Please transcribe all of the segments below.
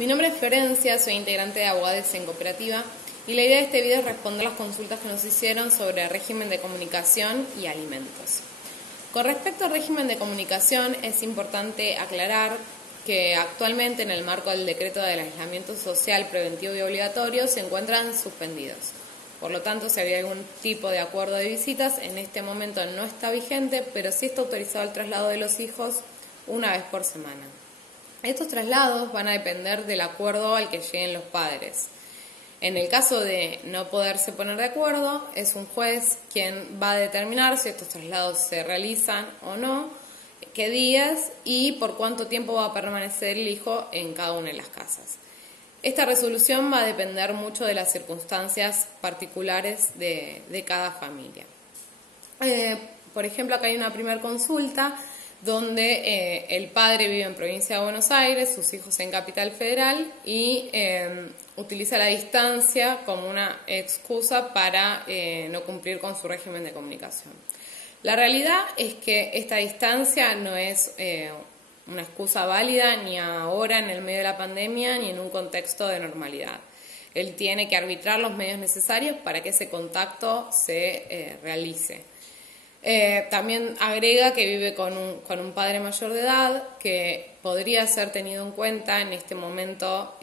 Mi nombre es Florencia, soy integrante de Abogados en Cooperativa y la idea de este video es responder las consultas que nos hicieron sobre régimen de comunicación y alimentos. Con respecto al régimen de comunicación, es importante aclarar que actualmente en el marco del decreto del aislamiento social preventivo y obligatorio se encuentran suspendidos. Por lo tanto, si había algún tipo de acuerdo de visitas, en este momento no está vigente, pero sí está autorizado el traslado de los hijos una vez por semana. Estos traslados van a depender del acuerdo al que lleguen los padres. En el caso de no poderse poner de acuerdo, es un juez quien va a determinar si estos traslados se realizan o no, qué días y por cuánto tiempo va a permanecer el hijo en cada una de las casas. Esta resolución va a depender mucho de las circunstancias particulares de cada familia. Por ejemplo, acá hay una primera consulta donde el padre vive en provincia de Buenos Aires, sus hijos en Capital Federal y utiliza la distancia como una excusa para no cumplir con su régimen de comunicación. La realidad es que esta distancia no es una excusa válida ni ahora en el medio de la pandemia ni en un contexto de normalidad. Él tiene que arbitrar los medios necesarios para que ese contacto se realice. También agrega que vive con un padre mayor de edad que podría ser tenido en cuenta en este momento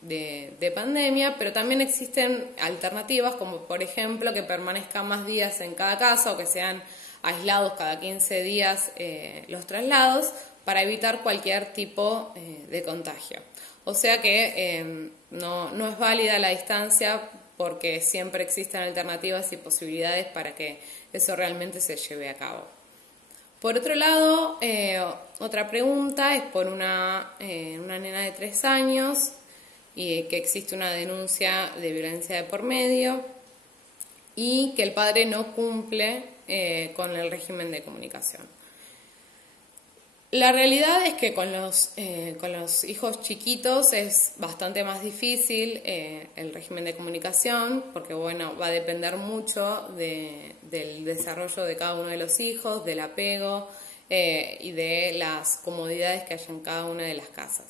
de pandemia, pero también existen alternativas como por ejemplo que permanezca más días en cada casa o que sean aislados cada 15 días los traslados para evitar cualquier tipo de contagio. O sea que no es válida la distancia porque siempre existen alternativas y posibilidades para que eso realmente se lleve a cabo. Por otro lado, otra pregunta es por una nena de 3 años y que existe una denuncia de violencia de por medio y que el padre no cumple con el régimen de comunicación. La realidad es que con los hijos chiquitos es bastante más difícil el régimen de comunicación porque bueno, va a depender mucho del desarrollo de cada uno de los hijos, del apego y de las comodidades que haya en cada una de las casas.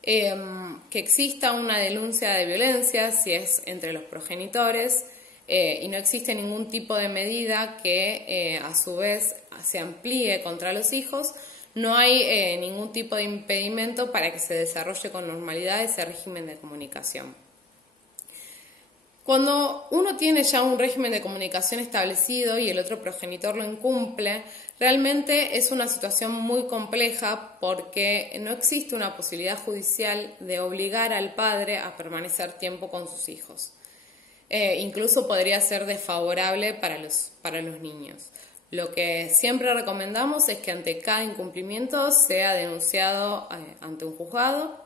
Que exista una denuncia de violencia si es entre los progenitores y no existe ningún tipo de medida que a su vez se amplíe contra los hijos. No hay ningún tipo de impedimento para que se desarrolle con normalidad ese régimen de comunicación. Cuando uno tiene ya un régimen de comunicación establecido y el otro progenitor lo incumple, realmente es una situación muy compleja porque no existe una posibilidad judicial de obligar al padre a permanecer tiempo con sus hijos. Incluso podría ser desfavorable para los niños. Lo que siempre recomendamos es que ante cada incumplimiento sea denunciado ante un juzgado.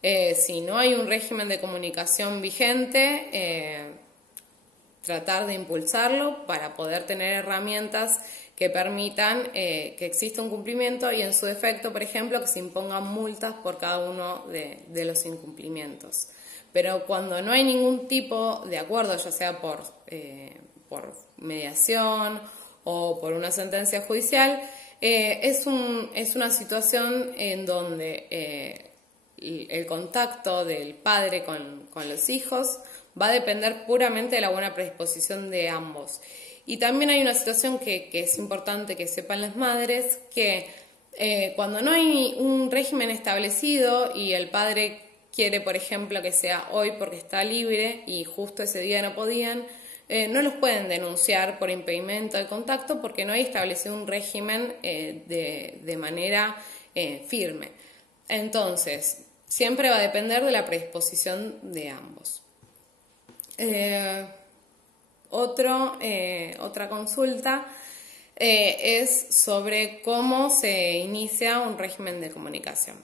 Si no hay un régimen de comunicación vigente, tratar de impulsarlo para poder tener herramientas que permitan que exista un cumplimiento y en su defecto, por ejemplo, que se impongan multas por cada uno de los incumplimientos. Pero cuando no hay ningún tipo de acuerdo, ya sea por mediación o por una sentencia judicial, es una situación en donde el contacto del padre con los hijos va a depender puramente de la buena predisposición de ambos. Y también hay una situación que es importante que sepan las madres, que cuando no hay un régimen establecido y el padre quiere, por ejemplo, que sea hoy porque está libre y justo ese día no podían, no los pueden denunciar por impedimento de contacto porque no hay establecido un régimen de manera firme. Entonces, siempre va a depender de la predisposición de ambos. Otra consulta es sobre cómo se inicia un régimen de comunicación.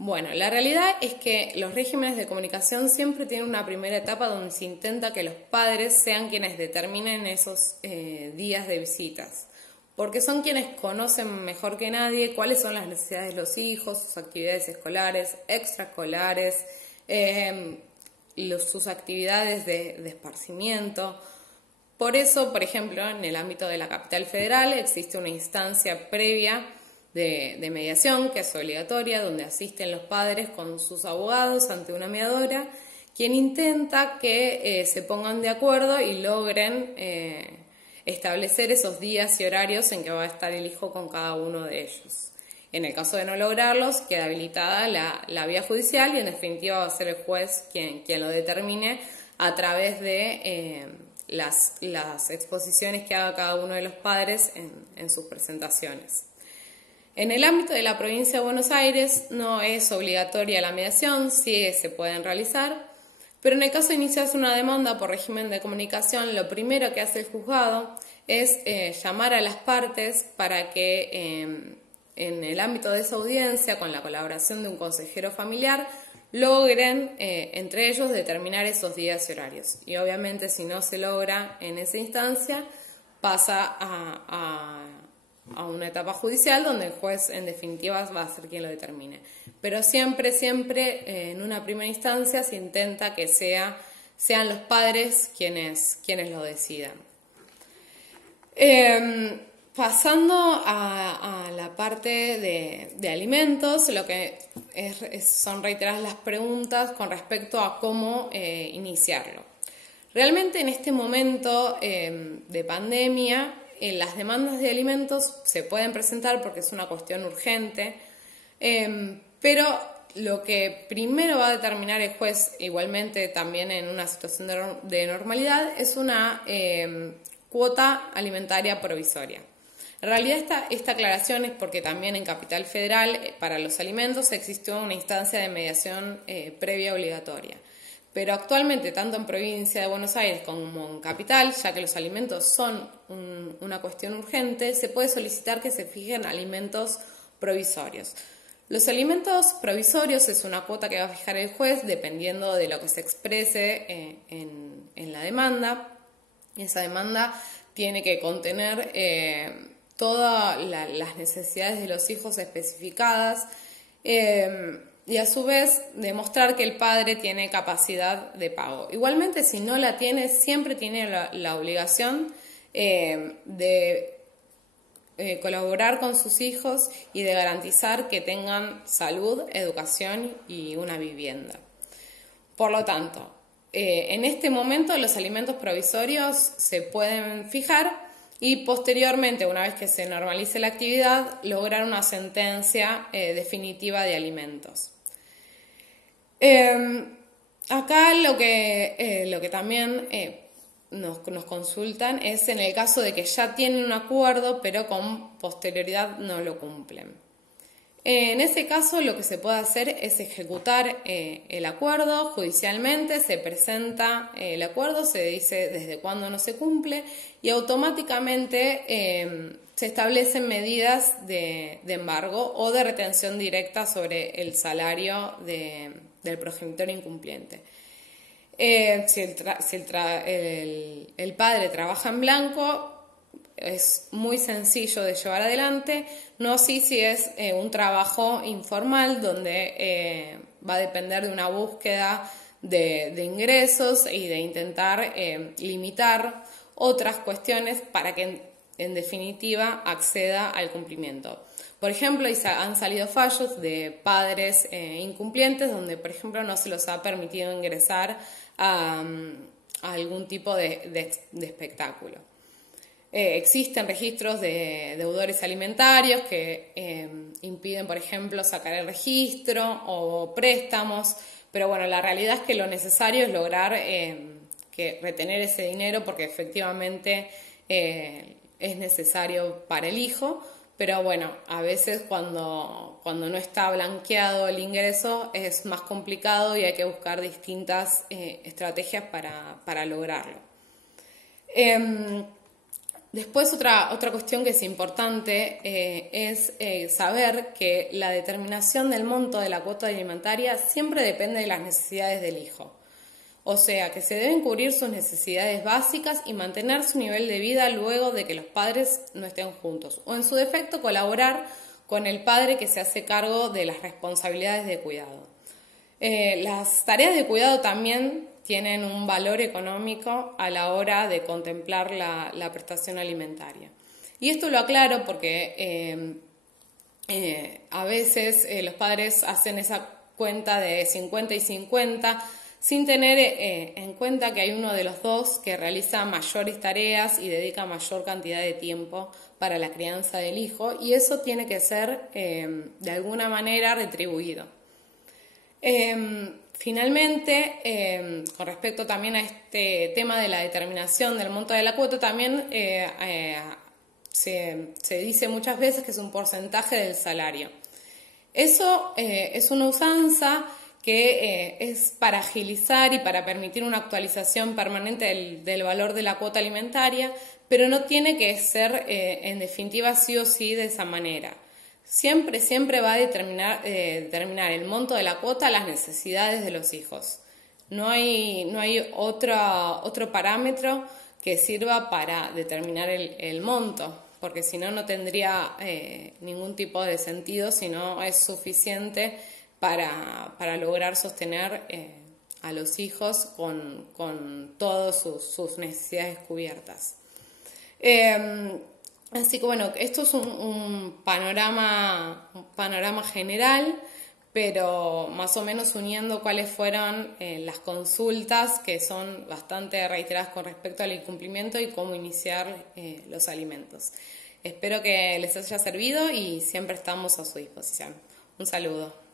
Bueno, la realidad es que los regímenes de comunicación siempre tienen una primera etapa donde se intenta que los padres sean quienes determinen esos días de visitas, porque son quienes conocen mejor que nadie cuáles son las necesidades de los hijos, sus actividades escolares, extraescolares, sus actividades de esparcimiento. Por eso, por ejemplo, en el ámbito de la Capital Federal existe una instancia previa de mediación, que es obligatoria, donde asisten los padres con sus abogados ante una mediadora, quien intenta que se pongan de acuerdo y logren establecer esos días y horarios en que va a estar el hijo con cada uno de ellos. En el caso de no lograrlos, queda habilitada la vía judicial y en definitiva va a ser el juez quien lo determine a través de las exposiciones que haga cada uno de los padres en sus presentaciones. En el ámbito de la provincia de Buenos Aires no es obligatoria la mediación, sí se pueden realizar, pero en el caso de iniciarse una demanda por régimen de comunicación, lo primero que hace el juzgado es llamar a las partes para que en el ámbito de esa audiencia, con la colaboración de un consejero familiar, logren entre ellos determinar esos días y horarios. Y obviamente si no se logra en esa instancia, pasa a una etapa judicial donde el juez en definitiva va a ser quien lo determine. Pero siempre en una primera instancia se intenta que sean los padres quienes lo decidan. Pasando a la parte de alimentos, lo que son reiteradas las preguntas con respecto a cómo iniciarlo. Realmente en este momento de pandemia, las demandas de alimentos se pueden presentar porque es una cuestión urgente, pero lo que primero va a determinar el juez, igualmente también en una situación de normalidad, es una cuota alimentaria provisoria. En realidad esta aclaración es porque también en Capital Federal para los alimentos existió una instancia de mediación previa obligatoria. Pero actualmente, tanto en provincia de Buenos Aires como en Capital, ya que los alimentos son una cuestión urgente, se puede solicitar que se fijen alimentos provisorios. Los alimentos provisorios es una cuota que va a fijar el juez dependiendo de lo que se exprese en la demanda. Esa demanda tiene que contener todas las necesidades de los hijos especificadas y a su vez demostrar que el padre tiene capacidad de pago. Igualmente, si no la tiene, siempre tiene la obligación de colaborar con sus hijos y de garantizar que tengan salud, educación y una vivienda. Por lo tanto, en este momento los alimentos provisorios se pueden fijar y posteriormente, una vez que se normalice la actividad, lograr una sentencia definitiva de alimentos. Acá lo que también nos consultan es en el caso de que ya tienen un acuerdo pero con posterioridad no lo cumplen. En ese caso lo que se puede hacer es ejecutar el acuerdo judicialmente, se presenta el acuerdo, se dice desde cuándo no se cumple y automáticamente se establecen medidas de embargo o de retención directa sobre el salario del progenitor incumpliente. Si el padre trabaja en blanco, es muy sencillo de llevar adelante, no así si es un trabajo informal donde va a depender de una búsqueda de ingresos y de intentar limitar otras cuestiones para que en definitiva acceda al cumplimiento. Por ejemplo, han salido fallos de padres incumplientes donde, por ejemplo, no se los ha permitido ingresar a algún tipo de espectáculo. Existen registros de deudores alimentarios que impiden, por ejemplo, sacar el registro o préstamos, pero bueno, la realidad es que lo necesario es lograr retener ese dinero porque efectivamente es necesario para el hijo, pero bueno, a veces cuando no está blanqueado el ingreso es más complicado y hay que buscar distintas estrategias para lograrlo. Después otra cuestión que es importante es saber que la determinación del monto de la cuota alimentaria siempre depende de las necesidades del hijo. O sea, que se deben cubrir sus necesidades básicas y mantener su nivel de vida luego de que los padres no estén juntos. O en su defecto, colaborar con el padre que se hace cargo de las responsabilidades de cuidado. Las tareas de cuidado también tienen un valor económico a la hora de contemplar la prestación alimentaria. Y esto lo aclaro porque A veces los padres hacen esa cuenta de 50 y 50 sin tener en cuenta que hay uno de los dos que realiza mayores tareas y dedica mayor cantidad de tiempo para la crianza del hijo, y eso tiene que ser de alguna manera retribuido. Finalmente, con respecto también a este tema de la determinación del monto de la cuota, también se dice muchas veces que es un porcentaje del salario. Eso es una usanza que es para agilizar y para permitir una actualización permanente del valor de la cuota alimentaria, pero no tiene que ser en definitiva sí o sí de esa manera. Siempre va a determinar el monto de la cuota las necesidades de los hijos. No hay otro parámetro que sirva para determinar el monto, porque si no, no tendría ningún tipo de sentido, si no es suficiente para lograr sostener a los hijos con todas sus necesidades cubiertas. Así que bueno, esto es un panorama general, pero más o menos uniendo cuáles fueron las consultas que son bastante reiteradas con respecto al incumplimiento y cómo iniciar los alimentos. Espero que les haya servido y siempre estamos a su disposición. Un saludo.